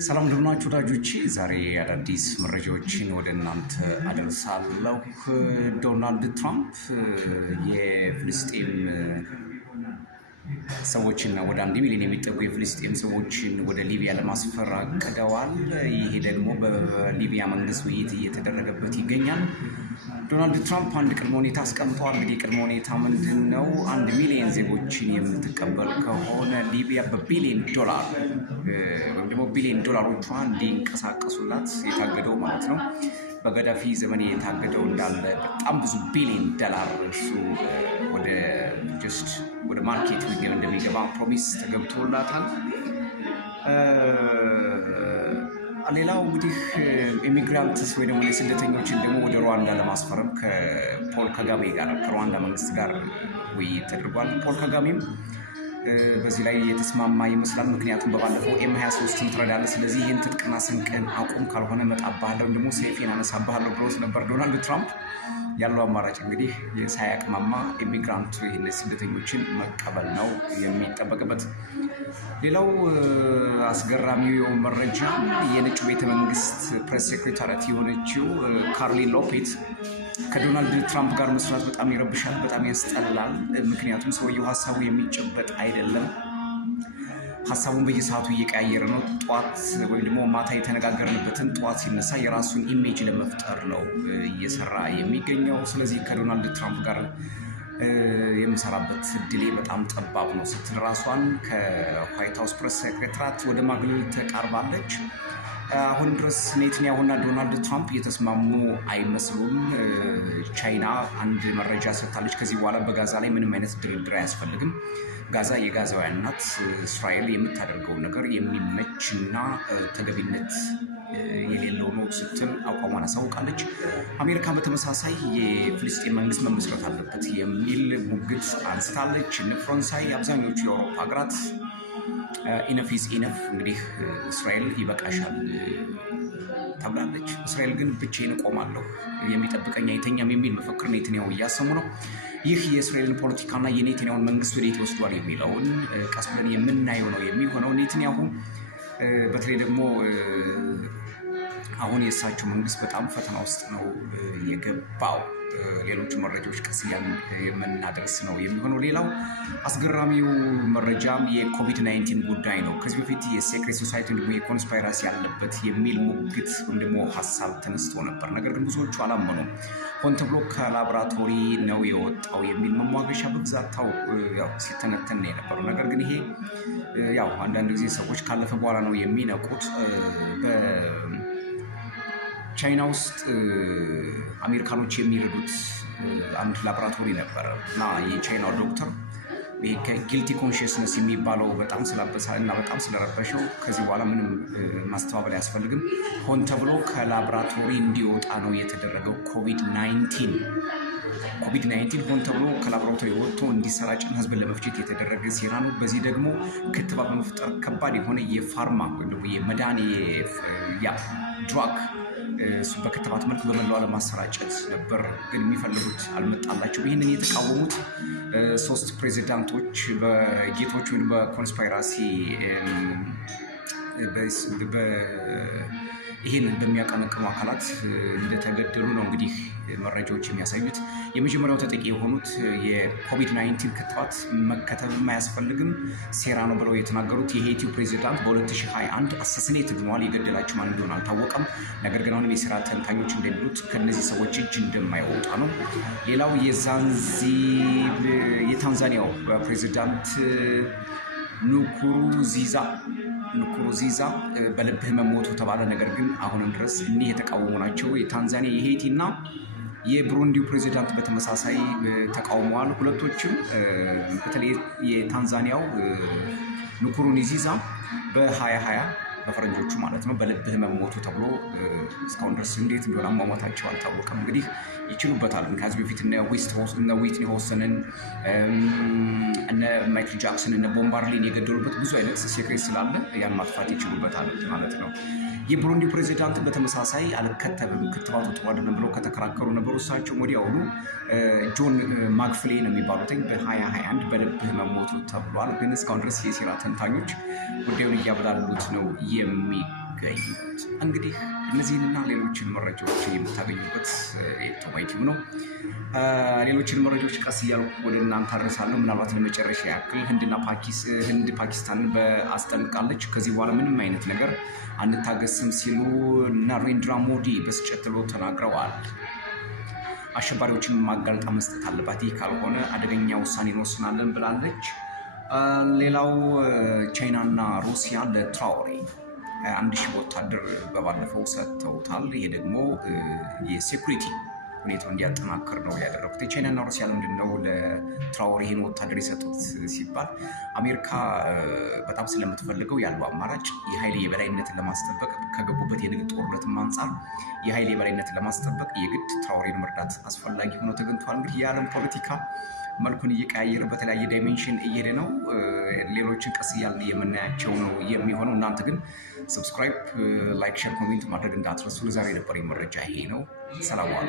ሰላም እንደምናችሁ ወዳጆቼ፣ ዛሬ አዳዲስ መረጃዎችን ወደ እናንተ አደርሳለሁ። ዶናልድ ትራምፕ የፍልስጤም ሰዎችን ወደ 1 ሚሊዮን የሚጠጉ የፍልስጤም ሰዎችን ወደ ሊቢያ ለማስፈር አቅደዋል። ይሄ ደግሞ በሊቢያ መንግስት ውይይት እየተደረገበት ይገኛል። ዶናልድ ትራምፕ አንድ ቅድመ ሁኔታ አስቀምጠዋል። እንግዲህ ቅድመ ሁኔታ ምንድን ነው? 1 ሚሊዮን ዜጎችን የምትቀበል ከሆነ ሊቢያ በቢሊዮን ዶላር ወይም ደግሞ ቢሊዮን ዶላሮቿ እንዲንቀሳቀሱላት የታገደው ማለት ነው። በገዳፊ ዘመን የታገደው እንዳለ በጣም ብዙ ቢሊዮን ዶላር እሱ ወደ ማርኬት እንደሚገባ ፕሮሚስ ተገብቶላታል። ሌላው እንግዲህ ኢሚግራንትስ ወይ ደግሞ የስደተኞችን ደግሞ ወደ ሩዋንዳ ለማስፈረም ከፖል ካጋሜ ጋር ከሩዋንዳ መንግስት ጋር ውይይት ተደርጓል። ፖል ካጋሜም በዚህ ላይ የተስማማ ይመስላል። ምክንያቱም በባለፈው M23ን ትረዳለህ፣ ስለዚህ ይህን ትጥቅና ስንቅን አቁም፣ ካልሆነ እመጣብሃለሁ ደግሞ ሰይፌን አነሳብሃለሁ ብሎት ነበር ዶናልድ ትራምፕ። ያለው አማራጭ እንግዲህ ሳያቅማማ ኢሚግራንቱ ይህን ስደተኞችን መቀበል ነው የሚጠበቅበት። ሌላው አስገራሚው መረጃ የነጩ ቤተ መንግስት ፕሬስ ሴክሬታሪያት የሆነችው ካርሊን ሎፔት ከዶናልድ ትራምፕ ጋር መስራት በጣም ይረብሻል፣ በጣም ያስጠላል። ምክንያቱም ሰውየው ሀሳቡ የሚጨበጥ አይደለም። ሀሳቡን በየሰዓቱ እየቀያየረ ነው። ጠዋት ወይም ደግሞ ማታ የተነጋገርንበትን ጠዋት ሲነሳ የራሱን ኢሜጅ ለመፍጠር ነው እየሰራ የሚገኘው። ስለዚህ ከዶናልድ ትራምፕ ጋር የምሰራበት እድሌ በጣም ጠባብ ነው ስትል ራሷን ከዋይት ሀውስ ፕሬስ ሴክሬታሪያት ወደ ማግለል ተቃርባለች። አሁን ድረስ ኔታንያሁና ዶናልድ ትራምፕ እየተስማሙ አይመስሉም። ቻይና አንድ መረጃ ሰጥታለች። ከዚህ በኋላ በጋዛ ላይ ምንም አይነት ድርድር አያስፈልግም፣ ጋዛ የጋዛውያን ናት፣ እስራኤል የምታደርገውን ነገር የሚመችና ተገቢነት የሌለው ነው ስትል አቋሟን አሳውቃለች። አሜሪካ በተመሳሳይ የፍልስጤም መንግስት መመስረት አለበት የሚል ሙግት አንስታለች። ፈረንሳይ፣ አብዛኞቹ የአውሮፓ ሀገራት ኢነፍ ኢዝ ኢነፍ፣ እንግዲህ እስራኤል ይበቃሻል ተብላለች። እስራኤል ግን ብቻዬን እቆማለሁ፣ የሚጠብቀኝ አይተኛም የሚል መፈክር ኔታንያሁ እያሰሙ ነው። ይህ የእስራኤልን ፖለቲካና የኔታንያሁን መንግስት ወዴት ይወስዷል የሚለውን ቀስ ብለን የምናየው ነው የሚሆነው። ኔታንያሁ በተለይ ደግሞ አሁን የእሳቸው መንግስት በጣም ፈተና ውስጥ ነው የገባው። ሌሎቹ መረጃዎች ቀስ እያልን የምናደርስ ነው የሚሆነው። ሌላው አስገራሚው መረጃም የኮቪድ-19 ጉዳይ ነው። ከዚህ በፊት የሴክሬት ሶሳይቲ ደግሞ የኮንስፓይራሲ ያለበት የሚል ሙግት ወይም ደግሞ ሀሳብ ተነስቶ ነበር። ነገር ግን ብዙዎቹ አላመኑም። ሆን ተብሎ ከላቦራቶሪ ነው የወጣው የሚል መሟገሻ በብዛት ሲተነተን የነበረው። ነገር ግን ይሄ አንዳንድ ጊዜ ሰዎች ካለፈ በኋላ ነው የሚነቁት። ቻይና ውስጥ አሜሪካኖች የሚረዱት አንድ ላቦራቶሪ ነበረ እና የቻይናው ዶክተር ይሄ ከጊልቲ ኮንሽስነስ የሚባለው በጣም ስላበሳ እና በጣም ስለረበሸው ከዚህ በኋላ ምንም ማስተባበል አያስፈልግም፣ ሆን ተብሎ ከላቦራቶሪ እንዲወጣ ነው የተደረገው። ኮቪድ-19 ሆን ተብሎ ከላቦራቶሪ ወጥቶ እንዲሰራጭን ህዝብን ለመፍጀት የተደረገ ሴራ ነው። በዚህ ደግሞ ክትባት በመፍጠር ከባድ የሆነ የፋርማ ወይም ደግሞ የመዳን ድራግ እሱ በክትባት መልክ በመላው ዓለም ማሰራጨት ነበር። ግን የሚፈልጉት አልመጣላቸው። ይህንን የተቃወሙት 3 ፕሬዚዳንቶች በጌቶች ወይም በኮንስፓይራሲ ይህንን በሚያቀነቅኑ አካላት እንደተገደሉ ነው እንግዲህ መረጃዎች የሚያሳዩት። የመጀመሪያው ተጠቂ የሆኑት የኮቪድ-19 ክትባት መከተብም አያስፈልግም ሴራ ነው ብለው የተናገሩት የሄይቲው ፕሬዚዳንት በ2021 አሳሲኔት ሆነዋል። የገደላቸው ማን እንደሆነ አልታወቀም። ነገር ግን አሁንም የሴራ ተንታኞች እንደሚሉት ከነዚህ ሰዎች እጅ እንደማይወጣ ነው። ሌላው የታንዛኒያው ፕሬዚዳንት ንኩሩንዚዛ በልብ ህመም ሞቱ ተባለ። ነገር ግን አሁንም ድረስ እኒህ የተቃወሙ ናቸው። የታንዛኒያ የሄይቲ እና የብሩንዲው ፕሬዚዳንት በተመሳሳይ ተቃውመዋል። ሁለቶችም በተለይ የታንዛኒያው ንኩሩንዚዛ በ2020 በፈረንጆቹ ማለት ነው በልብ ህመም ሞቱ ተብሎ እስካሁን ድረስ እንዴት እንደሆነ አሟሟታቸው አልታወቀም። እንግዲህ ይችሉበታል። ከዚህ በፊት እነ ዊትኒ ሆውስተንን እነ ማይክል ጃክሰን እነ ቦብ ማርሊን የገደሉበት ብዙ አይነት ሴክሬት ስላለ ያን ማጥፋት ይችሉበታል ማለት ነው። የብሩንዲ ፕሬዚዳንት በተመሳሳይ አልከተብም ክትባቱ ጥሩ አይደለም ብለው ከተከራከሩ ነበሩ። እሳቸው ወዲያውኑ ጆን ማክፍሌ ነው የሚባሉት በ2021 በልብ ህመም ሞቱ ተብሏል። ግን እስካሁን ድረስ የሴራ ተንታኞች ጉዳዩን እያበላሉት ነው የሚገኙት። እንግዲህ እነዚህንና ሌሎችን መረጃዎች የምታገኙበት ቶማይቲቭ ነው። ሌሎችን መረጃዎች ቀስ እያልኩ ወደ እናንተ አደርሳለሁ። ምናልባት ለመጨረሻ ያክል ህንድ ፓኪስታንን አስጠንቅቃለች። ከዚህ በኋላ ምንም አይነት ነገር አንታገስም ሲሉ ናሬንድራ ሞዲ በስጨትሎ ተናግረዋል። አሸባሪዎችን ማጋለጣ መስጠት አለባት፣ ይህ ካልሆነ አደገኛ ውሳኔ እንወስናለን ብላለች። ሌላው ቻይናና ሩሲያ ለትራኦሬ 1,000 ወታደር በባለፈው ሰጥተውታል። ይሄ ደግሞ የሴኩሪቲ ሁኔታው እንዲያጠናክር ነው ያደረጉት። የቻይናና ሩሲያ ለምንድን ነው ለትራኦሬ ይህን ወታደር የሰጡት ሲባል አሜሪካ በጣም ስለምትፈልገው ያለው አማራጭ የኃይል የበላይነትን ለማስጠበቅ ከገቡበት የንግድ ጦርነትም አንጻር የኃይል የበላይነትን ለማስጠበቅ የግድ ትራኦሬን መርዳት አስፈላጊ ሆኖ ተገኝቷል። እንግዲህ የዓለም ፖለቲካ መልኩን እየቀያየረ በተለያየ ዳይሜንሽን እየሄደ ነው። ሌሎችን ቀስ እያልን የምናያቸው ነው የሚሆነው። እናንተ ግን ሰብስክራይብ፣ ላይክ፣ ሼር፣ ኮሜንት ማድረግ እንዳትረሱ። ለዛሬ የነበረኝ መረጃ ይሄ ነው። ሰላም ዋሉ።